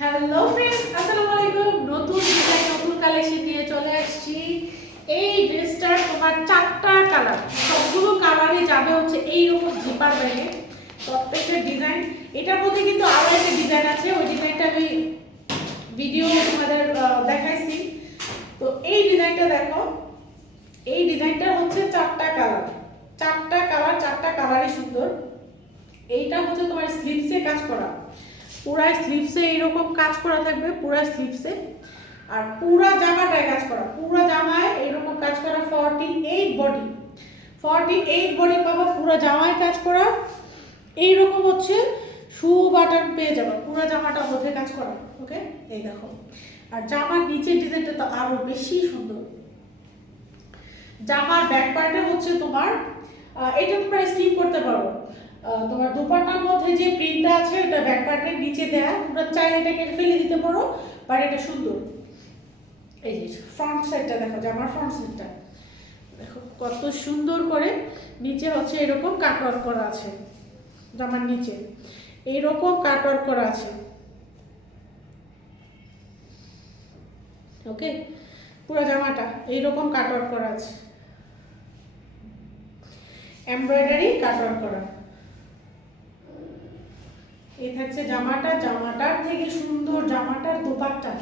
Hello friends আসসালামু আলাইকুম নতুন ডিজাইন নতুন কালেকশন নিয়ে চলে আসছি। এই ড্রেসটার তোমার চারটা কালার সবগুলো কালারই যাবে হচ্ছে এই এইরকম জিপার ব্যাগে প্রত্যেকটা ডিজাইন এটার মধ্যে কিন্তু আরও একটা ডিজাইন আছে। ওই ডিজাইনটা আমি ভিডিও তোমাদের দেখাইছি। তো এই ডিজাইনটা দেখো। এই ডিজাইনটা হচ্ছে চারটা কালার চারটা কালার চারটা কালারই সুন্দর। এইটা হচ্ছে তোমার স্লিভসে কাজ করা। পুরা স্লিভসে এইরকম কাজ করা থাকবে পুরা স্লিভসে আর পুরা জামাটায় কাজ করা, পুরা জামায় এইরকম কাজ করা forty eight body forty eight body পাবা, পুরো জামায় কাজ করা। এইরকম হচ্ছে শু বাটন পেয়ে যাবে, পুরো জামাটা মধ্যে কাজ করা ওকে এই দেখো। আর জামার নিচের ডিজাইনটা তো আরও বেশি সুন্দর। জামার ব্যাক পার্টে হচ্ছে তোমার এটা তোমরা স্কিপ করতে পারো। তোমার দুপাট্টার মধ্যে যে প্রিন্টটা আছে এটা ব্যাক পার্টের নিচে দেয়া। তোমরা চাইলে এটাকে ফেলে দিতে পারো, বাট এটা সুন্দর। এই যে ফ্রন্ট সাইডটা দেখো জামার ফ্রন্ট সাইডটা দেখো, কত সুন্দর করে নিচে হচ্ছে এরকম কাটওয়ার্ক করা আছে, জামার নিচে। এইরকম কাটওয়ার্ক করা আছে। ওকে পুরো জামাটা এইরকম কাটওয়ার্ক করা আছে। এমব্রয়ডারি কাটওয়ার্ক করা। এই থাকছে জামাটা, জামাটার থেকে সুন্দর জামাটার দোপাট্টা।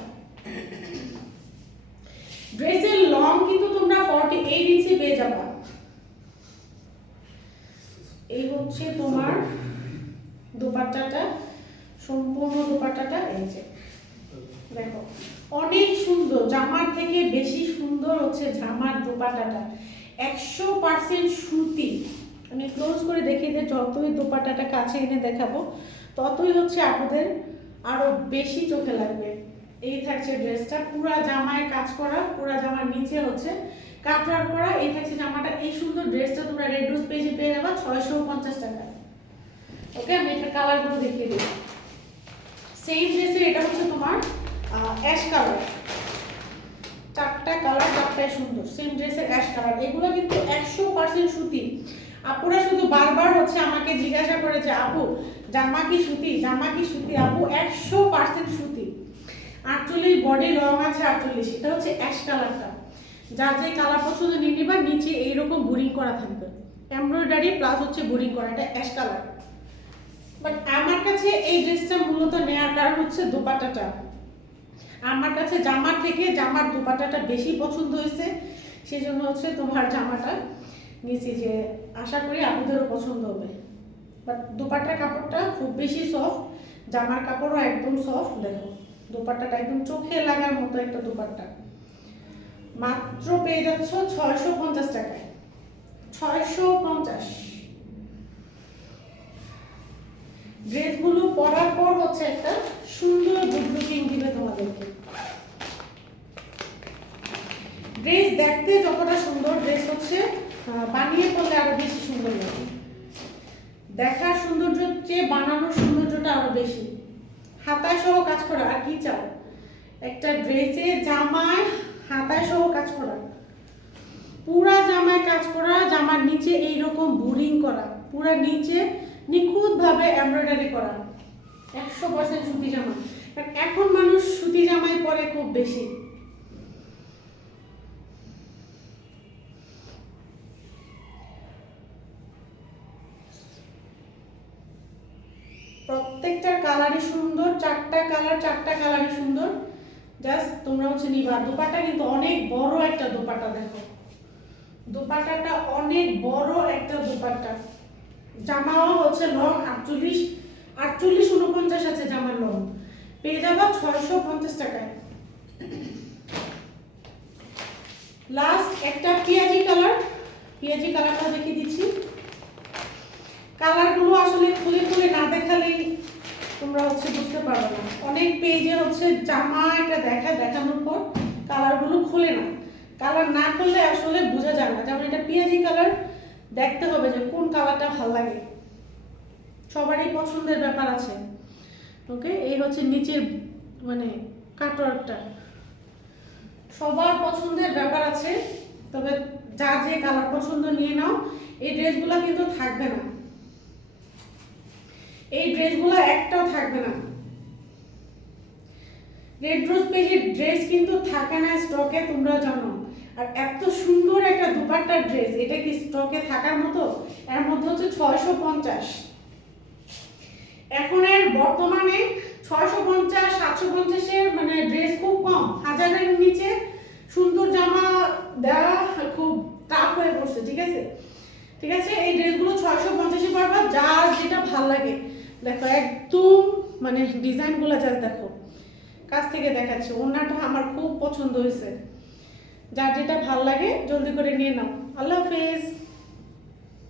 ড্রেসের লং কিন্তু তোমরা ফর্টি এইট ইঞ্চি পেয়ে যাবা। এই হচ্ছে তোমার দোপাট্টাটা, সম্পূর্ণ দোপাট্টাটা এই যে। দেখো, অনেক সুন্দর, জামার থেকে বেশি সুন্দর হচ্ছে জামার দোপাট্টাটা। একশো পার্সেন্ট সুতি। আমি ক্লোজ করে দেখিয়ে দিয়ে যতই দোপাট্টাটা কাছে এনে দেখাবো, ততই হচ্ছে আপনাদের আরও বেশি চোখে লাগবে। এই থাকছে ড্রেসটা, পুরা জামায় কাজ করা, পুরা জামার নিচে হচ্ছে কাটওয়ার্ক করা, এই থাকছে জামাটা। এই সুন্দর ড্রেসটা তোমরা রেড রোজ পেজে পেয়ে যাবা, ছয়শো পঞ্চাশ টাকা। ওকে, আমি এটার কালারগুলো দেখিয়ে দিই। সেম ড্রেসে এটা হচ্ছে তোমার অ্যাশ কালার চারটা কালার চারটাই সুন্দর। সেম ড্রেসের অ্যাশ কালার এগুলো কিন্তু একশো পার্সেন্ট সুতি। আপুরা শুধু বারবার হচ্ছে আমাকে জিজ্ঞাসা করে যে, আপু, জামা কি সুতি? জামা কি সুতি? আপু, একশো পার্সেন্ট সুতি। আটচল্লিশ বডি রং আছে আটচল্লিশ, এটা হচ্ছে অ্যাশ কালারটা যার যে কালার পছন্দ নিয়ে নিবা, নিচে এইরকম বোরিং করা থাকবে। এমব্রয়ডারি প্লাস হচ্ছে বোরিং করা, এটা অ্যাশ কালার বাট আমার কাছে এই ড্রেসটা মূলত নেওয়ার কারণ হচ্ছে দোপাট্টাটা। আমার কাছে জামার থেকে জামার দোপাট্টাটা বেশি পছন্দ হয়েছে সেই জন্য হচ্ছে তোমার জামাটা। নিয়েছি যে আশা করি আপনাদেরও পছন্দ হবে। বাট দোপাট্টার কাপড়টা খুব বেশি সফট জামার কাপড়ও একদম সফট দেখো। দোপাট্টাটা একদম চোখে লাগার মতো একটা দোপাট্টা। মাত্র পেয়ে যাচ্ছ ছয়শো পঞ্চাশ টাকায়। ছয়শো পঞ্চাশ। ড্রেসগুলো পরার পর হচ্ছে একটা সুন্দর গুড লুকিং দিবে তোমাদেরকে। ড্রেস দেখতে যতটা সুন্দর ড্রেস হচ্ছে বানিয়ে পড়লে আরও বেশি সুন্দর লাগে। দেখার সৌন্দর্যের চেয়ে বানানোর সৌন্দর্যটা আরও বেশি। হাতায় সহ কাজ করা, আর কি চাও? একটা ড্রেসে জামায় হাতায় সহ কাজ করা। পুরা জামায় কাজ করা, জামার নিচে এইরকম বোরিং করা। পুরা নিচে নিখুঁতভাবে এমব্রয়ডারি করা। একশো পার্সেন্ট সুতি জামা। এখন মানুষ সুতি জামাই পরে খুব বেশি। প্রত্যেকটা কালারই সুন্দর, চারটা কালার, চারটা কালারই সুন্দর। জাস্ট তোমরা হচ্ছে নিবা দোপাটা কিন্তু অনেক বড় একটা দোপাটা, দেখো। দোপাটাটা অনেক বড় একটা দোপাট্টা জামাও হচ্ছে লং আটচল্লিশ আটচল্লিশ উনপঞ্চাশ আছে জামার লং পেয়ে যাবা ছয়শো পঞ্চাশ টাকায়। লাস্ট একটা পেঁয়াজি কালার। পেঁয়াজি কালারটা দেখিয়ে দিচ্ছি। কালারগুলো আসলে না দেখালেই তোমরা হচ্ছে বুঝতে পারবে না। অনেক পেজে হচ্ছে জামা এটা দেখায় দেখানোর পর কালারগুলো খুলে না কালার না করলে আসলে বোঝা যায় না। যেমন এটা পেঁয়াজি কালার দেখতে হবে যে কোন কালারটা ভালো লাগে। সবারই পছন্দের ব্যাপার আছে। ওকে এই হচ্ছে নিচের মানে কাটওয়ার্কটা সবার পছন্দের ব্যাপার আছে, তবে যার যে কালার পছন্দ নিয়ে নাও। এই ড্রেসগুলো কিন্তু থাকবে না। এই ড্রেসগুলো একটাও থাকবে না। রেড রোজ পেজের ড্রেস কিন্তু থাকে না স্টকে তোমরা জানো। আর এত সুন্দর একটা দুপাট্টার ড্রেস এটা কি স্টকে থাকার মতো? এর মধ্যে হচ্ছে ছয়শো পঞ্চাশ। এখন এর বর্তমানে ছয়শো পঞ্চাশ, সাতশো পঞ্চাশের মানে ড্রেস খুব কম। হাজারের নিচে সুন্দর জামা দেওয়া খুব টাফ হয়ে পড়ছে, ঠিক আছে? ঠিক আছে, এই ড্রেসগুলো ছয়শো পঞ্চাশে পারবা, যার যেটা ভালো লাগে। দেখো, একদম মানে ডিজাইনগুলো যা দেখো। কাছ থেকে দেখাচ্ছে ওনাটা আমার খুব পছন্দ হয়েছে। যার যেটা ভালো লাগে, জলদি করে নিয়ে নাও। আল্লাহ হাফেজ।